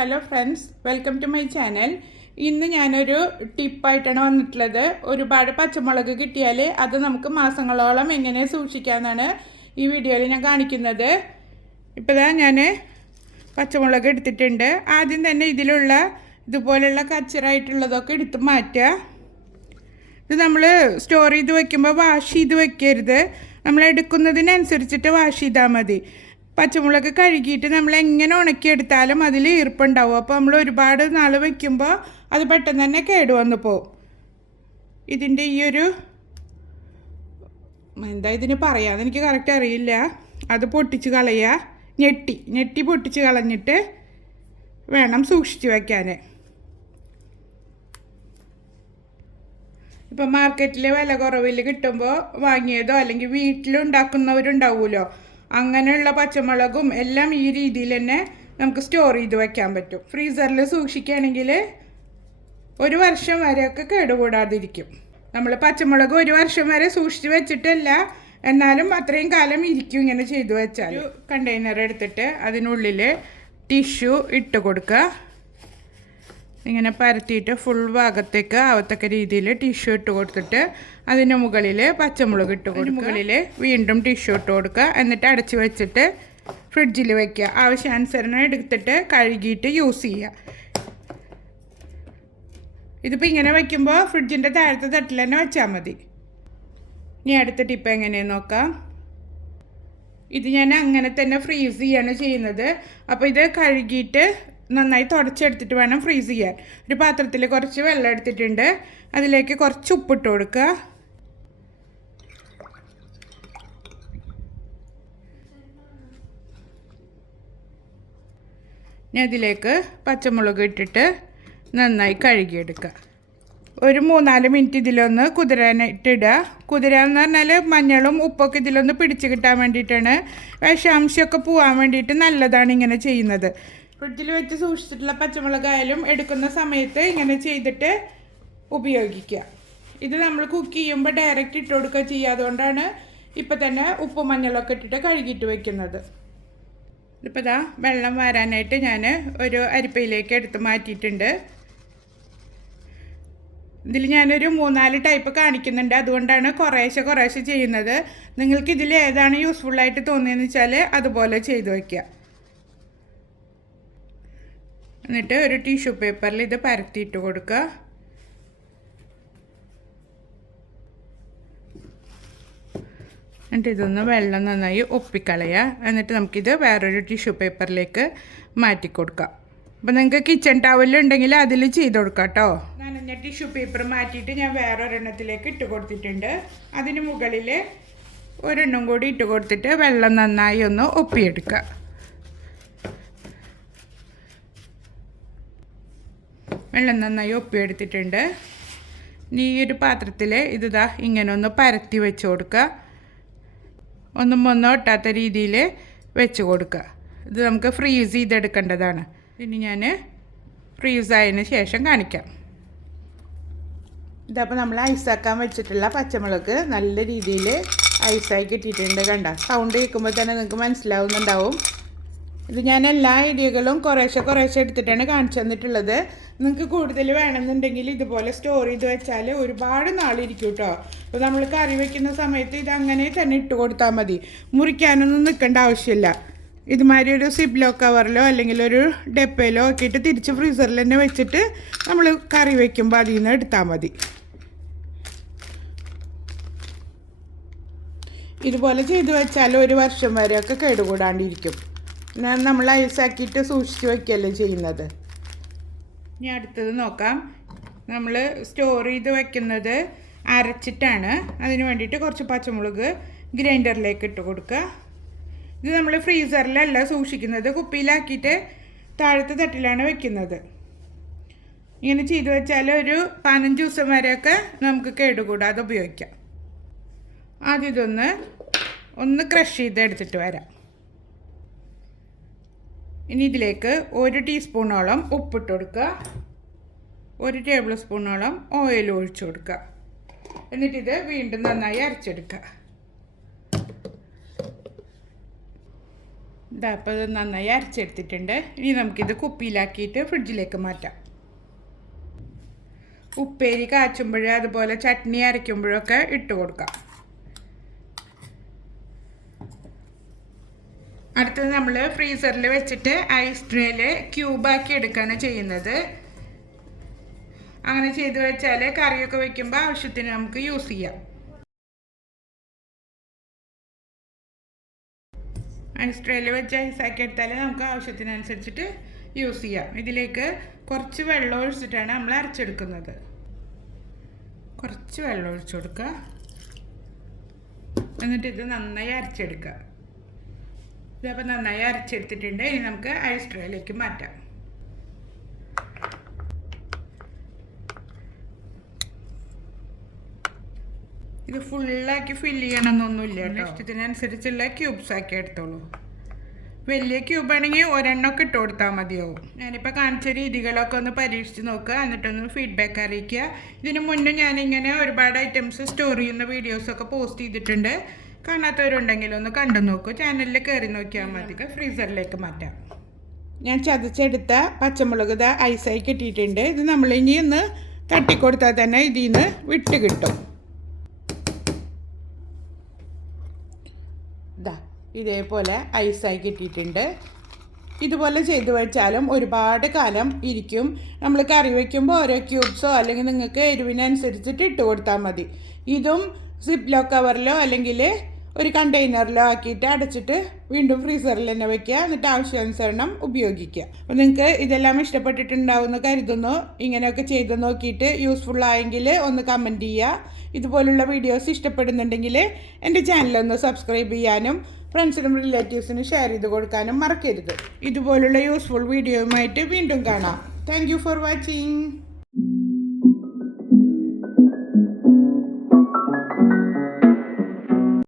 Hello friends welcome to my channel ഇന്ന് ഞാനൊരു ടിപ്പായിട്ടാണ് വന്നിട്ടുള്ളത്. ഒരുപാട് പച്ചമുളക് കിട്ടിയാൽ അത് നമുക്ക് മാസങ്ങളോളം എങ്ങനെ സൂക്ഷിക്കാമെന്നാണ് ഈ വീഡിയോയിൽ ഞാൻ കാണിക്കുന്നത്. ഇപ്പോഴാണ് ഞാൻ പച്ചമുളക് എടുത്തിട്ടുണ്ട്. ആദ്യം തന്നെ ഇതിലുള്ള ഇതുപോലെയുള്ള കച്ചറായിട്ടുള്ളതൊക്കെ എടുത്ത് മാറ്റുക ഇത് നമ്മൾ സ്റ്റോർ ചെയ്ത് വയ്ക്കുമ്പോൾ വാഷ് ചെയ്ത് വയ്ക്കരുത് നമ്മൾ എടുക്കുന്നതിനനുസരിച്ചിട്ട് വാഷ് ചെയ്താൽ മതി. പച്ചമുളക് കഴുകിയിട്ട് നമ്മൾ എങ്ങനെ ഉണക്കിയെടുത്താലും അതിൽ ഈർപ്പുണ്ടാവും. അപ്പോൾ നമ്മൾ ഒരുപാട് നാൾ വയ്ക്കുമ്പോൾ അത് പെട്ടെന്ന് തന്നെ കേടുവന്ന് പോവും. ഇതിന്റെ ഈ ഒരു എന്താ ഇതിന് പറയാമെന്ന് എനിക്ക് കറക്റ്റ് അറിയില്ല. അത് പൊട്ടിച്ച് കളയുക. ഞെട്ടി ഞെട്ടി പൊട്ടിച്ച് കളഞ്ഞിട്ട് വേണം സൂക്ഷിച്ച് വയ്ക്കാൻ ഇപ്പം മാർക്കറ്റിൽ വില കുറവിൽ കിട്ടുമ്പോൾ വാങ്ങിയതോ അല്ലെങ്കിൽ വീട്ടിലുണ്ടാക്കുന്നവരുണ്ടാവുമല്ലോ അങ്ങനെയുള്ള പച്ചമുളകും എല്ലാം ഈ രീതിയിൽ തന്നെ നമുക്ക് സ്റ്റോർ ചെയ്ത് വയ്ക്കാൻ പറ്റും. ഫ്രീസറിൽ സൂക്ഷിക്കുകയാണെങ്കിൽ ഒരു വർഷം വരെയൊക്കെ കേടുകൂടാതിരിക്കും. നമ്മൾ പച്ചമുളക് ഒരു വർഷം വരെ സൂക്ഷിച്ച് വെച്ചിട്ടല്ല എന്നാലും അത്രയും കാലം ഇരിക്കും ഇങ്ങനെ ചെയ്തു വെച്ചാൽ കണ്ടെയ്നർ എടുത്തിട്ട് അതിനുള്ളിൽ ടിഷ്യൂ ഇട്ട് കൊടുക്കുക. ഇങ്ങനെ പരത്തിയിട്ട് ഫുൾ ഭാഗത്തേക്ക് ആവത്തക്ക രീതിയിൽ ടിഷ്യൂ ഇട്ട് കൊടുത്തിട്ട് അതിന് മുകളിൽ പച്ചമുളക് ഇട്ട് കൊടുക്കുക. മുകളിൽ വീണ്ടും ടിഷ്യൂ ഇട്ട് കൊടുക്കുക. എന്നിട്ട് അടച്ചു വെച്ചിട്ട് ഫ്രിഡ്ജിൽ വയ്ക്കുക ആവശ്യാനുസരണം എടുത്തിട്ട് കഴുകിയിട്ട് യൂസ് ചെയ്യുക. ഇതിപ്പോൾ ഇങ്ങനെ വയ്ക്കുമ്പോൾ ഫ്രിഡ്ജിന്റെ താഴത്തെ തട്ടിൽ തന്നെ വെച്ചാൽ മതി. ഇനി അടുത്ത ടിപ്പ് എങ്ങനെയെന്ന് നോക്കാം. ഇത് ഞാൻ അങ്ങനെ തന്നെ ഫ്രീസ് ചെയ്യാണ് ചെയ്യുന്നത്. അപ്പോൾ ഇത് കഴുകിയിട്ട് നന്നായി തുടച്ചെടുത്തിട്ട് വേണം ഫ്രീസ് ചെയ്യാൻ. ഒരു പാത്രത്തിൽ കുറച്ച് വെള്ളം എടുത്തിട്ടുണ്ട്. അതിലേക്ക് കുറച്ച് ഉപ്പിട്ട് കൊടുക്കുക. ഇനി അതിലേക്ക് പച്ചമുളക് ഇട്ടിട്ട് നന്നായി കഴുകിയെടുക്കുക. ഒരു മൂന്നാൽ മിനിറ്റ് ഇതിലൊന്ന് കുതിരാനായിട്ട് ഇടുക. കുതിര എന്ന് പറഞ്ഞാൽ മഞ്ഞളും ഉപ്പൊക്കെ ഇതിലൊന്ന് പിടിച്ച് കിട്ടാൻ വേണ്ടിയിട്ടാണ്. വിഷാംശമൊക്കെ പോകാൻ വേണ്ടിയിട്ട് നല്ലതാണ് ഇങ്ങനെ ചെയ്യുന്നത്. ഫ്രിഡ്ജിൽ വെച്ച് സൂക്ഷിച്ചിട്ടുള്ള പച്ചമുളകായാലും എടുക്കുന്ന സമയത്ത് ഇങ്ങനെ ചെയ്തിട്ട് ഉപയോഗിക്കുക. ഇത് നമ്മൾ കുക്ക് ചെയ്യുമ്പോൾ ഡയറക്റ്റ് ഇട്ട് കൊടുക്കുക ചെയ്യുക. അതുകൊണ്ടാണ് ഇപ്പം തന്നെ ഉപ്പ് മഞ്ഞളൊക്കെ ഇട്ടിട്ട് കഴുകിയിട്ട് വെക്കുന്നത്. ഇപ്പോൾ ഇതാ വെള്ളം വരാനായിട്ട് ഞാൻ ഒരു അരിപ്പയിലേക്ക് എടുത്ത് മാറ്റിയിട്ടുണ്ട്. ഇതിൽ ഞാനൊരു മൂന്നാൽ ടൈപ്പ് കാണിക്കുന്നുണ്ട്. അതുകൊണ്ടാണ് കുറേശ്ശെ കുറേശ്ശെ ചെയ്യുന്നത്. നിങ്ങൾക്ക് ഇതിൽ ഏതാണ് യൂസ്ഫുള്ളായിട്ട് തോന്നിയെന്ന് വെച്ചാൽ അതുപോലെ ചെയ്തു വയ്ക്കുക. എന്നിട്ട് ഒരു ടിഷ്യൂ പേപ്പറിൽ ഇത് പരത്തിയിട്ട് കൊടുക്കുക എന്നിട്ട് ഇതൊന്ന് വെള്ളം നന്നായി ഒപ്പിക്കളയുക എന്നിട്ട് നമുക്കിത് വേറൊരു ടിഷ്യൂ പേപ്പറിലേക്ക് മാറ്റി കൊടുക്കാം. അപ്പോൾ നിങ്ങൾക്ക് കിച്ചൺ ടവൽ ഉണ്ടെങ്കിൽ അതിൽ ചെയ്ത് കൊടുക്കാം കേട്ടോ നനഞ്ഞ ടിഷ്യൂ പേപ്പർ മാറ്റിയിട്ട് ഞാൻ വേറൊരെണ്ണത്തിലേക്ക് ഇട്ട് കൊടുത്തിട്ടുണ്ട്. അതിന് മുകളിൽ ഒരെണ്ണം കൂടി ഇട്ട് കൊടുത്തിട്ട് വെള്ളം നന്നായി ഒന്ന് ഒപ്പിയെടുക്കുക വെള്ളം നന്നായി ഒപ്പിയെടുത്തിട്ടുണ്ട് ഇനി ഈ ഒരു പാത്രത്തിൽ ഇത് ഇങ്ങനെ ഒന്ന് പരത്തി വെച്ച് കൊടുക്കുക. ഒന്നും ഒന്നും ഒട്ടാത്ത രീതിയിൽ വെച്ച് കൊടുക്കുക. ഇത് നമുക്ക് ഫ്രീസ് ചെയ്തെടുക്കേണ്ടതാണ്. ഇനി ഞാൻ ഫ്രീസ് ആയതിന് ശേഷം കാണിക്കാം. ഇതപ്പോൾ നമ്മൾ ഐസാക്കാൻ വെച്ചിട്ടുള്ള പച്ചമുളക് നല്ല രീതിയിൽ ഐസായി കിട്ടിയിട്ടുണ്ട് കണ്ട? സൗണ്ട് കേൾക്കുമ്പോൾ തന്നെ നിങ്ങൾക്ക് മനസ്സിലാവുന്നുണ്ടാവും. ഇത് ഞാൻ എല്ലാ ഐഡിയകളും കുറേശ്ശെ കുറേശ്ശെ എടുത്തിട്ടാണ് കാണിച്ചു തന്നിട്ടുള്ളത്. നിങ്ങൾക്ക് കൂടുതൽ വേണമെന്നുണ്ടെങ്കിൽ ഇതുപോലെ സ്റ്റോർ ചെയ്ത് വെച്ചാൽ ഒരുപാട് നാളിരിക്കും കേട്ടോ അപ്പോൾ നമ്മൾ കറി വയ്ക്കുന്ന സമയത്ത് ഇത് അങ്ങനെ തന്നെ ഇട്ട് കൊടുത്താൽ മതി. മുറിക്കാനൊന്നും നിൽക്കേണ്ട ആവശ്യമില്ല. ഇതുമാതിരി ഒരു സിബ്ലോ കവറിലോ അല്ലെങ്കിൽ ഒരു ഡെപ്പയിലോ ഒക്കെ ഇട്ട് തിരിച്ച് ഫ്രീസറിൽ തന്നെ വെച്ചിട്ട് നമ്മൾ കറി വയ്ക്കുമ്പോൾ അതിൽ നിന്ന് എടുത്താൽ മതി. ഇതുപോലെ ചെയ്തു വെച്ചാൽ ഒരു വർഷം വരെയൊക്കെ കേടുകൂടാണ്ടിരിക്കും. നമ്മൾ ഐസാക്കിയിട്ട് സൂക്ഷിച്ച് വയ്ക്കുകയല്ലേ ചെയ്യുന്നത്? ഇനി അടുത്തത് നോക്കാം. നമ്മൾ സ്റ്റോർ ചെയ്ത് വയ്ക്കുന്നത് അരച്ചിട്ടാണ്. അതിന് വേണ്ടിയിട്ട് കുറച്ച് പച്ചമുളക് ഗ്രൈൻഡറിലേക്ക് ഇട്ട് കൊടുക്കുക. ഇത് നമ്മൾ ഫ്രീസറിലല്ല സൂക്ഷിക്കുന്നത്. കുപ്പിയിലാക്കിയിട്ട് താഴത്തെ തട്ടിലാണ് വെക്കുന്നത്. ഇങ്ങനെ ചെയ്ത് വെച്ചാൽ ഒരു പതിനഞ്ച് ദിവസം വരെയൊക്കെ നമുക്ക് കേടുകൂടാതെ ഉപയോഗിക്കാം. ആദ്യം ഇതൊന്ന് ഒന്ന് ക്രഷ് ചെയ്ത് എടുത്തിട്ട് വരാം. ഇനി ഇതിലേക്ക് ഒരു ടീസ്പൂണോളം ഉപ്പിട്ട് കൊടുക്കുക. ഒരു ടേബിൾ സ്പൂണോളം ഓയിൽ ഒഴിച്ചു കൊടുക്കുക. എന്നിട്ടിത് വീണ്ടും നന്നായി അരച്ചെടുക്കുക. ഇതാ അപ്പോൾ ഇത് നന്നായി അരച്ചെടുത്തിട്ടുണ്ട്. ഇനി നമുക്കിത് കുപ്പിയിലാക്കിയിട്ട് ഫ്രിഡ്ജിലേക്ക് മാറ്റാം. ഉപ്പേരി കാച്ചുമ്പോഴേ അതുപോലെ ചട്നി അരയ്ക്കുമ്പോഴൊക്കെ ഇട്ട് കൊടുക്കാം. അടുത്തത് നമ്മൾ ഫ്രീസറിൽ വെച്ചിട്ട് ഐസ് ട്രേയിൽ ക്യൂബാക്കി എടുക്കുകയാണ് ചെയ്യുന്നത്. അങ്ങനെ ചെയ്ത് വെച്ചാൽ കറിയൊക്കെ വെക്കുമ്പോൾ ആവശ്യത്തിന് നമുക്ക് യൂസ് ചെയ്യാം. ഐസ് ട്രേയിൽ വെച്ച് ഐസാക്കി എടുത്താൽ നമുക്ക് ആവശ്യത്തിനനുസരിച്ചിട്ട് യൂസ് ചെയ്യാം. ഇതിലേക്ക് കുറച്ച് വെള്ളം ഒഴിച്ചിട്ടാണ് നമ്മൾ അരച്ചെടുക്കുന്നത്. കുറച്ച് വെള്ളം ഒഴിച്ചു കൊടുക്കുക. എന്നിട്ട് ഇത് നന്നായി അരച്ചെടുക്കുക. ഇതപ്പോൾ നന്നായി അരച്ചെടുത്തിട്ടുണ്ട്. ഇനി നമുക്ക് ഐസ് ട്രേയിലേക്ക് മാറ്റാം. ഇത് ഫുള്ളാക്കി ഫില്ല് ചെയ്യണമെന്നൊന്നുമില്ല കേട്ടോ. ഇഷ്ടത്തിനനുസരിച്ചുള്ള ക്യൂബ്സ് ആക്കി എടുത്തോളൂ. വലിയ ക്യൂബ് ആണെങ്കിൽ ഒരെണ്ണമൊക്കെ ഇട്ട് കൊടുത്താൽ മതിയാവും. ഞാനിപ്പോൾ കാണിച്ച രീതികളൊക്കെ ഒന്ന് പരീക്ഷിച്ച് നോക്കുക. എന്നിട്ടൊന്ന് ഫീഡ്ബാക്ക് അറിയിക്കുക. ഇതിന് മുന്നേ ഞാനിങ്ങനെ ഒരുപാട് ഐറ്റംസ് സ്റ്റോർ ചെയ്യുന്ന വീഡിയോസൊക്കെ പോസ്റ്റ് ചെയ്തിട്ടുണ്ട്. കാണാത്തവരുണ്ടെങ്കിൽ ഒന്ന് കണ്ടു നോക്കൂ. ചാനലിൽ കയറി നോക്കിയാൽ മതി. ഫ്രീസറിലേക്ക് മാറ്റാം. ഞാൻ ചതച്ചെടുത്ത പച്ചമുളക് ഇതാ ഐസായി കിട്ടിയിട്ടുണ്ട്. ഇത് നമ്മൾ ഇനി ഒന്ന് തട്ടിക്കൊടുത്താൽ തന്നെ ഇതിൽ നിന്ന് വിട്ട് കിട്ടും. ഇതാ ഇതേപോലെ ഐസായി കിട്ടിയിട്ടുണ്ട്. ഇതുപോലെ ചെയ്തു വെച്ചാലും ഒരുപാട് കാലം ഇരിക്കും. നമ്മൾ കറി വയ്ക്കുമ്പോൾ ഓരോ ക്യൂബ്സോ അല്ലെങ്കിൽ നിങ്ങൾക്ക് എരിവിനനുസരിച്ചിട്ട് ഇട്ട് കൊടുത്താൽ മതി. ഇതും സിപ്ലോ കവറിലോ അല്ലെങ്കിൽ ഒരു കണ്ടെയ്നറിലോ ആക്കിയിട്ട് അടച്ചിട്ട് വീണ്ടും ഫ്രീസറിൽ തന്നെ വെക്കുക. എന്നിട്ട് ആവശ്യാനുസരണം ഉപയോഗിക്കുക. അപ്പോൾ നിങ്ങൾക്ക് ഇതെല്ലാം ഇഷ്ടപ്പെട്ടിട്ടുണ്ടാവുമെന്ന് കരുതുന്നു. ഇങ്ങനെയൊക്കെ ചെയ്ത് നോക്കിയിട്ട് യൂസ്ഫുൾ ആയെങ്കിൽ ഒന്ന് കമന്റ് ചെയ്യുക. ഇതുപോലുള്ള വീഡിയോസ് ഇഷ്ടപ്പെടുന്നുണ്ടെങ്കിൽ എന്റെ ചാനലൊന്ന് സബ്സ്ക്രൈബ് ചെയ്യാനും ഫ്രണ്ട്സിനും റിലേറ്റീവ്സിനും ഷെയർ ചെയ്ത് കൊടുക്കാനും മറക്കരുത്. ഇതുപോലുള്ള യൂസ്ഫുൾ വീഡിയോയുമായിട്ട് വീണ്ടും കാണാം. Thank for watching